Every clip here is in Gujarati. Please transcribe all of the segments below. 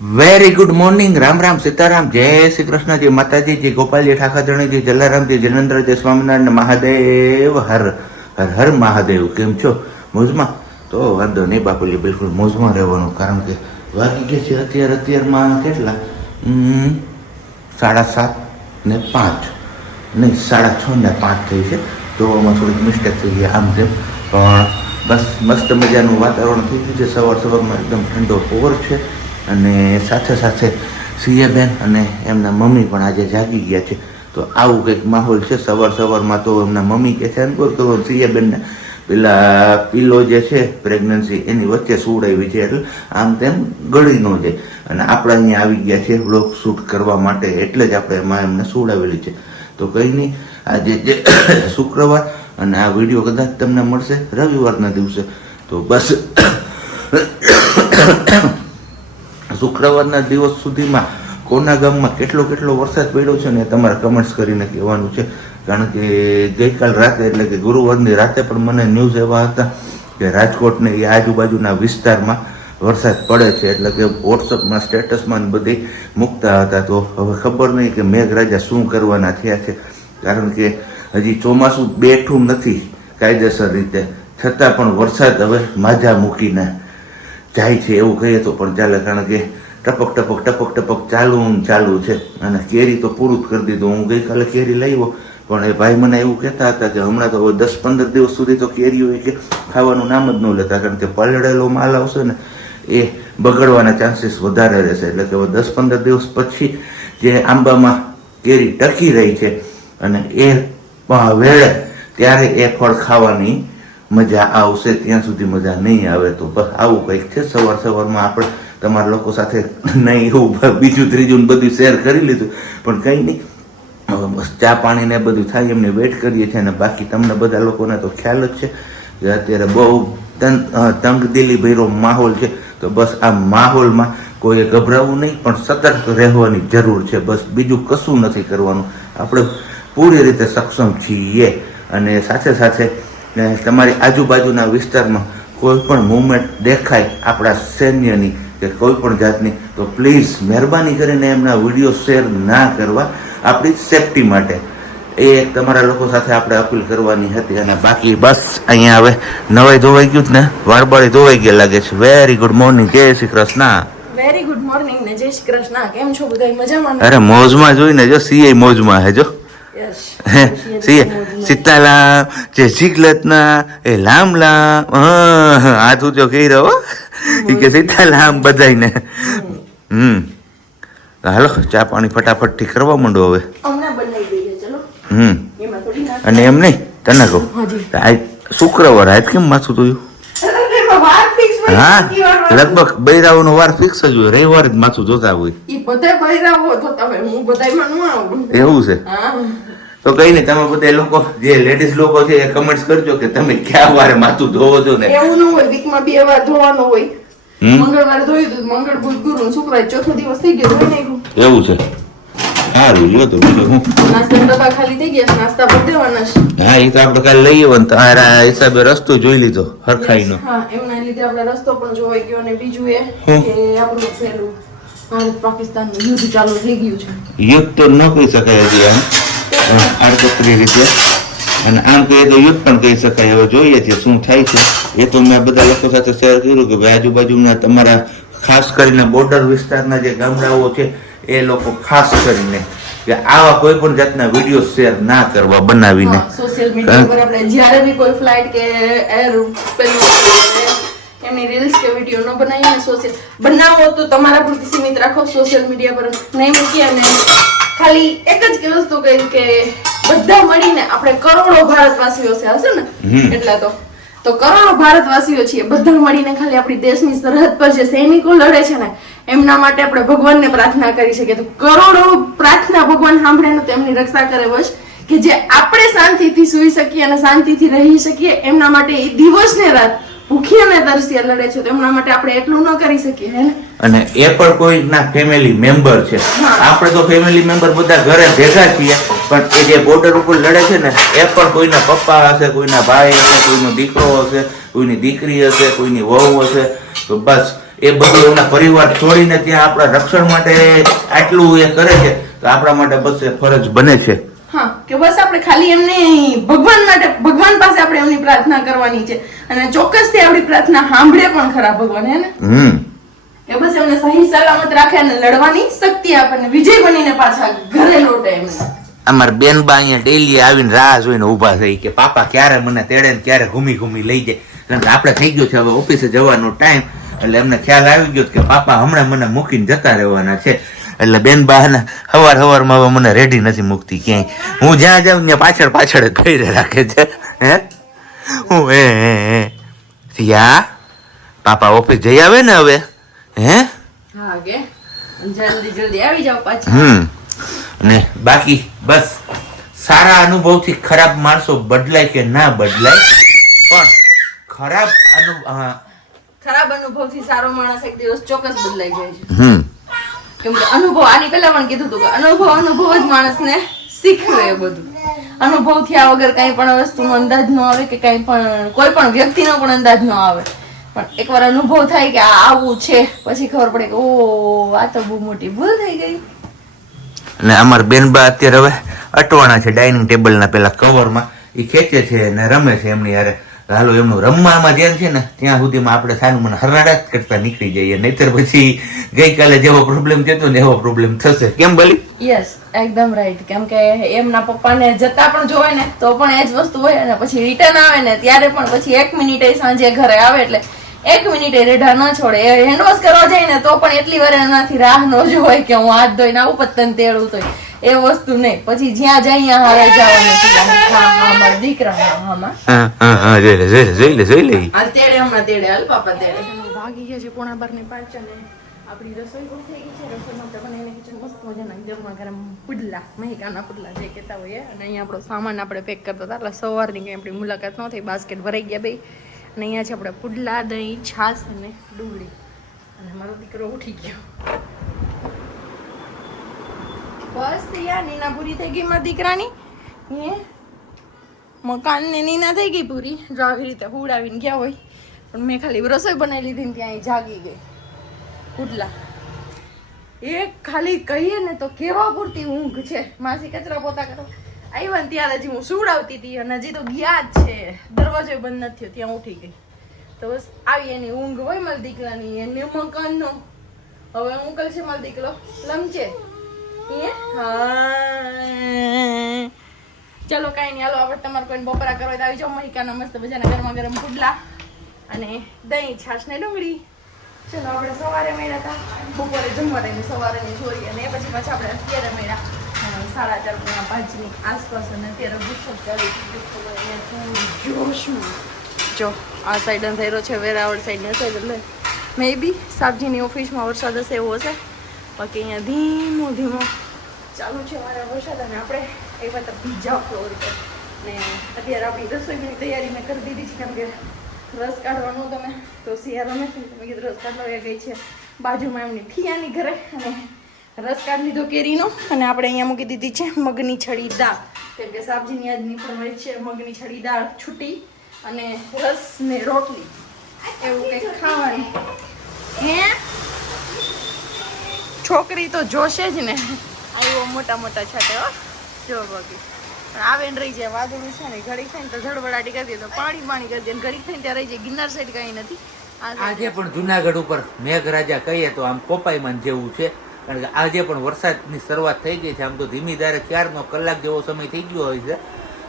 Very good morning. Ram Ram, Sitaram, જય શ્રી કૃષ્ણ, જય માતાજી, જય ગોપાલજી, ઠાકરધણીજી, જલારામજી, જલંધરજી, સ્વામિનારાયણ, મહાદેવ, હર હર હર મહાદેવ. કેમ છો? મોજમાં? તો વાંધો નહીં બાપુલી, બિલકુલ મોજમાં રહેવાનું. કારણ કે વાગી ગયા છે અત્યારમાં કેટલા 7:30 ને 5 નહીં, 6:30 ને 5 થઈ છે. જોવામાં થોડીક મિસ્ટેક થઈ ગઈ આમ તેમ, પણ બસ મસ્ત મજાનું વાતાવરણ થઈ ગયું છે. સવારમાં એકદમ ઠંડો પવન છે. અને સાથે સાથે સિયાબેન અને એમના મમ્મી પણ આજે જાગી ગયા છે. તો આવું કંઈક માહોલ છે. સવારમાં તો એમના મમ્મી કહે છે અનુકૂળ કરો, સિયાબેનને પેલા પીલો જે છે પ્રેગ્નન્સી એની વચ્ચે સુવડાવી છે, એટલે આમ તેમ ગળી ન જાય. અને આપણે અહીંયા આવી ગયા છે વ્લોગ શૂટ કરવા માટે, એટલે જ આપણે એમાં એમને સુવડાવેલી છે. તો કંઈ નહીં, આજે જે શુક્રવાર અને આ વિડીયો કદાચ તમને મળશે રવિવારના દિવસે. તો બસ શુક્રવારના દિવસ સુધીમાં કોના ગામમાં કેટલો વરસાદ પડ્યો છે ને તમારે કમેન્ટ્સ કરીને કહેવાનું છે. કારણ કે ગઈકાલ રાતે એટલે કે ગુરુવારની રાતે પણ મને ન્યૂઝ એવા હતા કે રાજકોટને એ આજુબાજુના વિસ્તારમાં વરસાદ પડે છે, એટલે કે વોટ્સઅપમાં સ્ટેટસમાં બધી મૂકતા હતા. તો હવે ખબર નહીં કે મેઘરાજા શું કરવાના થયા છે. કારણ કે હજી ચોમાસું બેઠું નથી કાયદેસર રીતે, છતાં પણ વરસાદ હવે માજા મૂકીને જાય છે એવું કહીએ તો પણ ચાલે. કારણ કે ટપક ચાલુ છે. અને કેરી તો પૂરું જ કરી દીધું. હું ગઈકાલે કેરી લાવ્યો, પણ એ ભાઈ મને એવું કહેતા હતા કે હમણાં તો 10-15 દિવસ સુધી તો કેરીઓ કે ખાવાનું નામ જ ન લેતા, કારણ કે પલળેલો માલ આવશે ને એ બગડવાના ચાન્સીસ વધારે રહેશે. એટલે કે 10-15 દિવસ પછી જે આંબામાં કેરી ટકી રહી છે અને એ વેળે ત્યારે એ ફળ ખાવાની મજા આવશે, ત્યાં સુધી મજા નહીં આવે. તો બસ આવું કંઈક છે. સવારમાં આપણે તમારા લોકો સાથે નહીં એવું બીજું ત્રીજું બધું શેર કરી લીધું, પણ કંઈ નહીં, બસ ચા પાણીને બધું થાય એમને વેઇટ કરીએ છીએ. અને બાકી તમને બધા લોકોને તો ખ્યાલ જ છે કે અત્યારે બહુ તંગદિલી ભર્યો માહોલ છે. તો બસ આ માહોલમાં કોઈએ ગભરાવું નહીં, પણ સતર્ક રહેવાની જરૂર છે. બસ બીજું કશું નથી કરવાનું. આપણે પૂરી રીતે સક્ષમ છીએ. અને સાથે તમારી આજુબાજુના વિસ્તારમાં કોઈ પણ મુવમેન્ટ દેખાય આપણા સૈન્યની કે કોઈ પણ જાતની, તો પ્લીઝ મહેરબાની કરીને એમના વિડીયો શેર ના કરવા, આપણી સેફટી માટે. એ એક તમારા લોકો સાથે આપણે અપીલ કરવાની હતી. અને બાકી બસ અહીંયા હવે નવાઈ ધોવાઈ ગયું ને, વાળબાળી ધોવાઈ ગયા લાગે છે. વેરી ગુડ મોર્નિંગ, જય Shri Krishna. Very good morning ને જય શ્રી કૃષ્ણ. કેમ છો બધા? મજામાં? અરે મોજમાં જોઈને જો સીએ મોજમાં હે જો. સીતારામ જે શીખલતના એ લામ હાથ ઊંચો કહી રહ્યો કે સીતારામ બધાને. હાલો ચા પાણી ફટાફટ થી કરવા માંડો હવે. હમણાં બનાવી દઈએ ચલો. એમાં થોડી ના અને એમ નહીં, તને કહું આજ શુક્રવાર, આજ કેમ માથું ધોયું? હા, લગભગ બૈરાઓનો વાર ફિક્સ જ હોય, રવિવાર જ માથું ધોતા હોય. ઈ બધા બૈરાઓ થતા હોય, હું બધાયમાં ન આવું. એવું છે? હા. તો કઈ નહીં, તમે બધા લોકો જે લેડીઝ લોકો છે એ કમેન્ટ્સ કરજો કે તમે ક્યાં વારે માથું ધોવો છો ને. એવું ન હોય, વીકમાં 2 વાર ધોવાનું હોય. મંગળવારે ધોયું હતું, મંગળ બુધ ગુરુ શુક્રવાર ચોથો દિવસ થઈ ગયો, ધોઈ નાખ્યું. એવું છે? સારું લ્યો તો બીજું હું. નાસ્તા ડબ્બા ખાલી થઈ ગયા, નાસ્તા પર દેવાના છે. હા, એ તો આપણે કાલે લઈએ ને તારા હિસાબે રસ્તો જોઈ લીધો હરખાઈનો. હા, એમના લીધે આપણે રસ્તો પણ જોવાઈ ગયો. અને બીજું એ કે આપણું પેલું ભારત પાકિસ્તાનનું યુદ્ધ ચાલુ થઈ ગયું છે. યુદ્ધ તો ન કહી શકાય હજી આમ આડકતરી રીતે, અને આમ કહીએ તો યુદ્ધ પણ કહી શકાય. હવે જોઈએ છીએ શું થાય છે. એ તો મેં બધા લોકો સાથે શેર કર્યું કે ભાઈ આજુબાજુના તમારા ખાસ કરીને બોર્ડર વિસ્તારના જે ગામડાઓ છે એ લોકો ખાસ કરીને કે આવા કોઈ પણ જાતના વિડીયો શેર ના કરવા બનાવીને. સોશિયલ મીડિયા પર આપણે જ્યારે બી કોઈ ફ્લાઇટ કે એર એમની રીલ્સ કે વિડીયો ન બનાવીએ ને, સોશિયલ બનાવો તો તમારા પૂરતી સીમિત રાખો, સોશિયલ મીડિયા પર નહીં મૂકીએ. અને ખાલી એક જ વસ્તુ કહી કે બધા મળીને આપણે કરોડો ભારતવાસીઓ છે, હશે ને એટલા તો કરોડો ભારતવાસીઓ છીએ, બધા મળીને ખાલી આપણી દેશની સરહદ પર જે સૈનિકો લડે છે ને એમના માટે આપણે ભગવાનને પ્રાર્થના કરી શકીએ. તો કરોડો પ્રાર્થના ભગવાન સાંભળે ને તેમની રક્ષા કરે. બસ કે જે આપણે શાંતિથી સૂઈ શકીએ અને શાંતિથી રહી શકીએ, એમના માટે એ દિવસ ને રાત ભૂખી અને તરસ્યા લડે છે. તો એમના માટે આપણે એટલું ન કરી શકીએ હે ને? અને એ પણ કોઈના ફેમિલી મેમ્બર છે. આપણે તો ફેમિલી મેમ્બર બધા ઘરે ભેગા છીએ, પણ એ જે બોર્ડર ઉપર લડે છે ને એ પણ કોઈના પપ્પા હશે, કોઈના ભાઈ હશે, કોઈનો દીકરો હશે, કોઈની દીકરી હશે, કોઈની વહુ હશે. તો બસ એ બધું એમના પરિવાર છોડીને ત્યાં આપણા રક્ષણ માટે આટલું એ કરે છે તો આપણા માટે બસ એ ફરજ બને છે. હા, કે બસ આપણે ખાલી એમને ભગવાન માટે, ભગવાન પાસે આપણે એમની પ્રાર્થના કરવાની છે અને ચોક્કસથી આપણી પ્રાર્થના સાંભળે પણ ખરા ભગવાન, હે ને? કે બસ એમને સહી સલામત રાખે અને લડવાની શક્તિ આપે ને વિજય બનીને પાછા ઘરે લોટે એમને. અમાર બેનબા અહીંયા ડેલી આવીને રાહ જોઈને ઊભા થઈ કે પાપા ક્યારે મને તેડે ને ક્યારે ઘૂમી લઈ જાય. કારણ કે આપણે થઈ ગયો છે હવે ઓફિસે જવાનો ટાઈમ, એટલે એમને ખ્યાલ આવી ગયો કે પાપા હમણાં મને મૂકીને જતા રહેવાના છે. એટલે બેનબા ને હવારમાં હવે મને રેડી નથી મૂકતી ક્યાંય. હું જ્યાં જાઉં ત્યાં પાછળ જ ફેરે રાખે છે. હે હું સિયા પાપા ઓફિસ જઈ આવે ને હવે? હે હા, કે જલ્દી આવી જાવ પાછા. અને બાકી બસ સારા અનુભવથી ખરાબ માણસો બદલાય કે ના બદલાય, પણ ખરાબ અનુભવથી સારો માણસ એક દિવસ ચોક્કસ બદલાઈ જાય છે. કેમ કે અનુભવ, આની પહેલા પણ કીધું હતું કે અનુભવ જ માણસને શીખવે. એ બધું અનુભવ થયા વગર કઈ પણ વસ્તુનો અંદાજ ન આવે કે કઈ પણ કોઈ પણ વ્યક્તિનો પણ અંદાજ ન આવે. પણ એકવાર અનુભવ થાય કે આ આવું છે પછી ખબર પડે કે ઓ આ તો બહુ મોટી ભૂલ થઈ ગઈ. અને અમાર બેનબા અત્યારે હવે અટવાણા છે ડાઇનિંગ ટેબલના પેલા કવરમાં, એ ખેંચે છે અને રમે છે એમની યારે. હાલો એમનું રમવામાં ધ્યાન છે ને ત્યાં સુધીમાં આપણે સાનું મને હરરાડા જ કરતા નીકળી જઈએ, નહીતર પછી ગઈકાલે જેવો પ્રોબ્લેમ થયો ને એવો પ્રોબ્લેમ થશે. કેમ બોલી? યસ, એકદમ રાઈટ. કેમ કે એમના પપ્પાને જતા પણ જોવે ને તો પણ એ જ વસ્તુ હોય, અને પછી રિટર્ન આવે ને ત્યારે પણ પછી 1 મિનિટે સાંજે ઘરે આવે એટલે 1 મિનિટે રેઢા ન છોડે. એ હેન્ડવોશ કરવા જાય ને તો પણ એટલી વાર એનાથી રાહ ન જોવાય કે હું હાથ ધોઈને આવું પતન તેડું તો એ વસ્તુ નહીં. પછી જ્યાં જાય હારે જવાનું દીકરા ભાગી ગયા છે 11:45 અને આપણી રસોઈ પણ થઈ ગઈ છે. રસોઈમાં તો બને કિચન મસ્ત મજાના ગરમા ગરમ પુડલા, મહિકાના પુડલા જે કહેતા હોઈએ. અને અહીંયા આપણો સામાન આપણે પેક કરતા હતા એટલે સવારની કંઈ આપણી મુલાકાત ન થઈ, બાસ્કેટ ભરાઈ ગયા બે. અને અહીંયા છે આપણે પુડલા, દહીં, છાશ અને ડુંગળી. અને મારો દીકરો ઉઠી ગયો. બસ યાર નીના પૂરી થઈ ગઈ મારા દીકરાની. મકાનને નીના થઈ ગઈ પૂરી. જો આવી રીતે હુડાવીને ગયા હોય, પણ મેં ખાલી રસોઈ બનાવી લીધી ને ત્યાં જાગી ગઈ. પુડલા એક ખાલી કહીએ ને તો કેવા પૂરતી ઊંઘ છે. માસી કચરા પોતા કરો આવ્યા ને ત્યારે હજી હું સુવડાવતી હતી અને હજી તો ગયા જ છે. દરવાજો બંધ નથી થયો ત્યાં ઉઠી ગઈ. તો બસ આવી એની ઊંઘ હોય મારા દીકરાની, એને મકાનનો. હવે અંકલ છે મારો દીકરો લમચે. ચલો કઈ નહીં, હાલો આપણે તમારે કોઈ બપોરા કરવા તો આવી જાઓ. મહિકાના મસ્ત મજાના ગરમા ગરમ પુડલા અને દહીં, છાશ ને ડુંગળી. ચલો આપણે સવારે મળ્યા હતા, બપોરે જમવા ટાઈમે સવારે ની જોઈ અને પછી પાછા આપણે અત્યારે મળ્યા 4:30-5ની આસપાસ. અને અત્યારે ગુસ્સો ચાલી જોશું. જો આ સાઈડ અંધેરો છે, વેરાવળ સાઈડ હશે એટલે મે બી સાબજીની ઓફિસમાં વરસાદ હશે એવું હશે. બાકી અહીંયા ધીમો ધીમો ચાલુ છે મારા વરસાદ. અને આપણે એવા તો બીજા ફ્લોર પર ને અત્યારે આપણી રસોઈની તૈયારી મેં કરી દીધી છે. કેમ કે રસ કાઢવાનો તમે તો શિયાળો નથી, તમે કીધું રસ કાઢવા એ ગઈ છે બાજુમાં એમની ફિયાની ઘરે, અને રસ કાઢી લીધો કેરીનો. અને આપણે અહીંયા મૂકી દીધી છે મગની છડી દાળ. કેમ કે સાબજીની આજની ફરમાઈશ છે મગની છડી દાળ છૂટી અને રસ ને રોટલી એવું કંઈક ખાવાનું. હે છોકરી તો જોશે જ ને. આવ્યો મોટા મોટા છાટે હો, જો બાકી આવે ને રહી જાય. વાદળું છે ને ઘડીક થાય ને તો ઝડબડાટી કરી દે તો પાણી કરી દે, ઘડીક થાય ત્યારે રહી જાય. ગિરનાર સાઈડ કઈ નથી. આજે પણ જુનાગઢ ઉપર મેઘરાજા કહીએ તો આમ કોપાઈમાન જેવું છે. કારણ કે આજે પણ વરસાદની શરૂઆત થઈ ગઈ છે. આમ તો ધીમી ધારે ક્યારનો કલાક જેવો સમય થઈ ગયો હોય છે.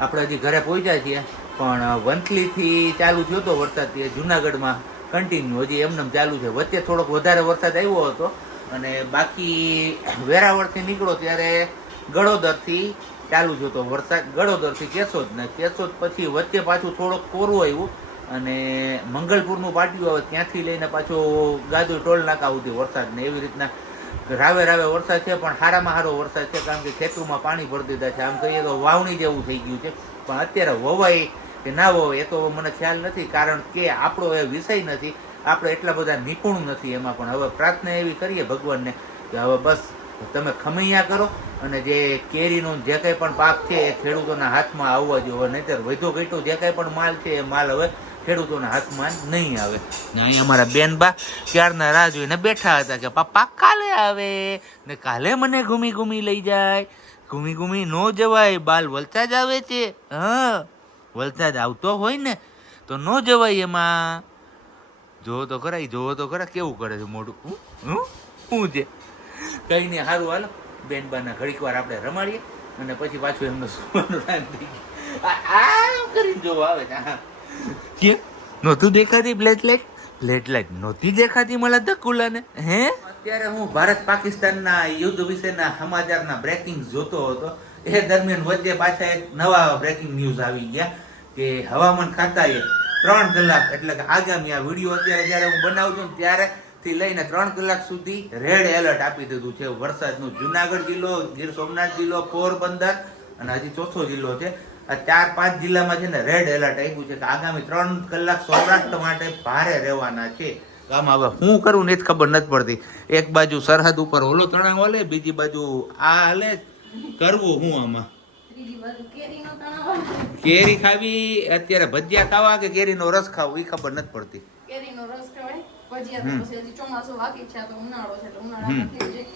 આપણે હજી ઘરે પહોંચ્યા છીએ, પણ વંથલીથી ચાલુ થયો હતો વરસાદ, જુનાગઢમાં કન્ટિન્યુ હજી એમને ચાલુ છે. વચ્ચે થોડોક વધારે વરસાદ આવ્યો હતો અને બાકી વેરાવળથી નીકળો ત્યારે ગળોદરથી ચાલુ થયો હતો વરસાદ. ગળોદરથી કેશોદ ને કેશોદ પછી વચ્ચે પાછું થોડોક કોરું આવ્યું અને મંગલપુરનું પાટિયું આવે ત્યાંથી લઈને પાછું ગાદુ ટોલ નાકા સુધી વરસાદ ને એવી રીતના રાવે રાવે વરસાદ છે. પણ સારામાં સારો વરસાદ છે, કારણ કે ખેતરોમાં પાણી ભરી દીધા છે. આમ કહીએ તો વાવણી જેવું થઈ ગયું છે. પણ અત્યારે વવાય કે ના વવાય એ તો મને ખ્યાલ નથી, કારણ કે આપણો એ વિષય નથી, આપણે એટલા બધા નિપુણ નથી એમાં. પણ હવે પ્રાર્થના એવી કરીએ ભગવાનને કે હવે બસ તમે ખમૈયા કરો અને જે કેરીનો જે કંઈ પણ પાક છે એ ખેડૂતોના હાથમાં આવવા જોઈએ. નહીંતર વધુ ઘટ્યો જે કંઈ પણ માલ છે એ માલ હવે ખેડૂતોના હાથમાં નહીં આવે. ને અહીંયા અમારા બેનબા ક્યારના રાહ જોઈને બેઠા હતા કે પપ્પા કાલે આવે ને કાલે મને ઘૂમી ઘૂમી લઈ જાય. ઘૂમી ઘૂમી ન જવાય, બાલ વલસાડ આવે છે. હા, વલસાડ આવતો હોય ને તો ન જવાય એમાં. જોવો તો ખરા કેવું કરે છે મોઢું. શું છે કઈ નહીં. સારું હાલો બેનબાના ઘડીક વાર આપણે રમાડીએ અને પછી પાછું એમનો સુવાનું ટાઈમ થઈ ગયો. આમ કરીને જોવો આવે છે. કે નહોતું દેખાતી બ્લેક લાઈટ નહોતી દેખાતી मला ધકુલાને. હે અત્યારે હું ભારત પાકિસ્તાનના યુદ્ધ વિશેના સમાચારના બ્રેકિંગ જોતો હતો. એ દરમિયાન વચ્ચે પાછા એક નવા બ્રેકિંગ ન્યૂઝ આવી ગયા કે હવામાન ખાતાએ 3 કલાક એટલે કે આગામી આ વિડીયો અત્યારે જ્યારે હું બનાવું છું ત્યારેથી લઈને 3 કલાક સુધી રેડ એલર્ટ આપી દીધું છે વરસાદનું. જુનાગઢ જિલ્લો, ગીર સોમનાથ જિલ્લો, પોરબંદર અને હજી ચોથો જિલ્લો છે. આ 4-5 જિલ્લામાં છે ને રેડ એલર્ટ આપ્યું છે કે આગામી 3 કલાક સૌરાષ્ટ્ર માટે ભારે રહેવાના છે. આમાં હવે હું કરું ને જ ખબર નથી પડતી. એક બાજુ સરહદ ઉપર ઓલો તણાવ હાલે, બીજી બાજુ આ હાલે. કરવું હું આમાં? કેરી ખાવી અત્યારે, ભજીયા ખાવા કે કેરીનો રસ ખાવો એ ખબર નથી પડતી. કેરીનો રસ ખવાય, ભજીયા તો પછી હજી ચોમાસું બાકી છે, તો ઉનાળો છે એટલે ઉનાળામાં થઈ જાય.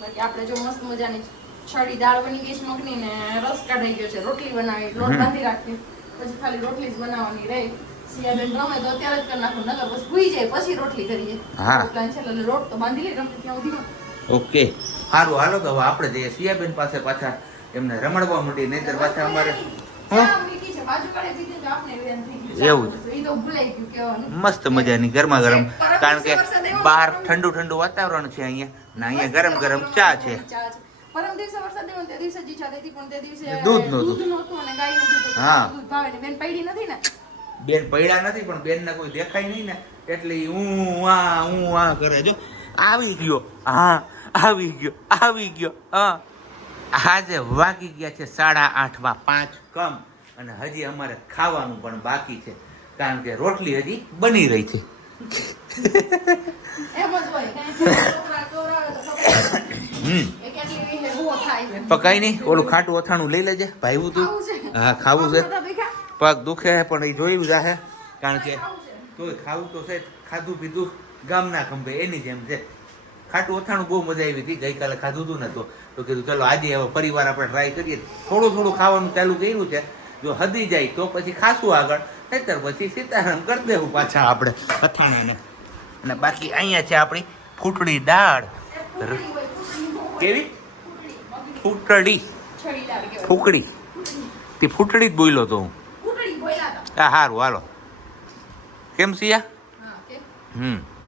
બાકી આપણે જો મસ્ત મજાની છડી દાળ બની ગઈ છે મગની ને રસ કાઢાઈ ગયો છે. રોટલી બનાવી, લોટ બાંધી રાખી, પછી ખાલી રોટલી જ બનાવવાની રહી. સિયાબેન રમે તો અત્યારે જ કરી નાખું, નકર બસ ભૂઈ જાય પછી રોટલી કરીએ. પ્લાન છે એટલે લોટ તો બાંધી લઈ રમતી ત્યાં સુધી. ઓકે સારું હાલો તો હવે આપણે જઈએ સિયાબેન પાસે પાછા એમને રમડવા માંડી. નહીતર પાછા અમારે એવું મસ્ત મજાની ગરમા ગરમ, કારણ કે બહાર ઠંડુ ઠંડુ વાતાવરણ છે અહીંયા ને અહીંયા ગરમ ગરમ ચા છે. પરમ દિવસે વરસાદ દેવો તે દિવસે જ ઈચ્છા હતી પણ તે દિવસે દૂધ નહોતું અને ગાયનું દૂધ હતું. હા, દૂધ ભાવે ને બેન પડી નથી ને. બેન પડ્યા નથી પણ બેન ને કોઈ દેખાય નહીં ને એટલે હું આ કરે. જો આવી ગયો, હા આવી ગયો. હા, આજે વાગી ગયા છે 8:30 કમ અને હજી અમારે ખાવાનું પણ બાકી છે કારણ કે રોટલી હજી બની રહી છે. એમ જ હોય છોકરા ચોરાવે તો એ કેટલી વિહે હો થાય છે. પણ કઈ નહીં, ઓલું ખાટું અથાણું લઈ લેજે ભાઈવું તું. હા ખાવું છે, પગ દુખે પણ એ જોયું જાહે કારણ કે તોય ખાવું તો છે. ખાધું પીધું ગામના ખંભે એની જેમ છે. ખાટું અથાણું બહુ મજા આવી હતી, ગઈકાલે ખાધું હતું ને તો કીધું ચલો આજે હવે પરિવાર આપણે ટ્રાય કરીએ. થોડું ખાવાનું ચાલુ કર્યું છે, જો હદી જાય તો પછી ખાશું આગળ, નહીતર પછી સીતારામ કરી દેવું પાછા આપણે અથાણાને. અને બાકી અહીંયા છે આપણી ફૂટડી દાળ. કેવી ફૂટડી? ફૂકડી તે ફૂટડી જ બોલ્યો તો હું. હા સારું હાલો. કેમ સિયા?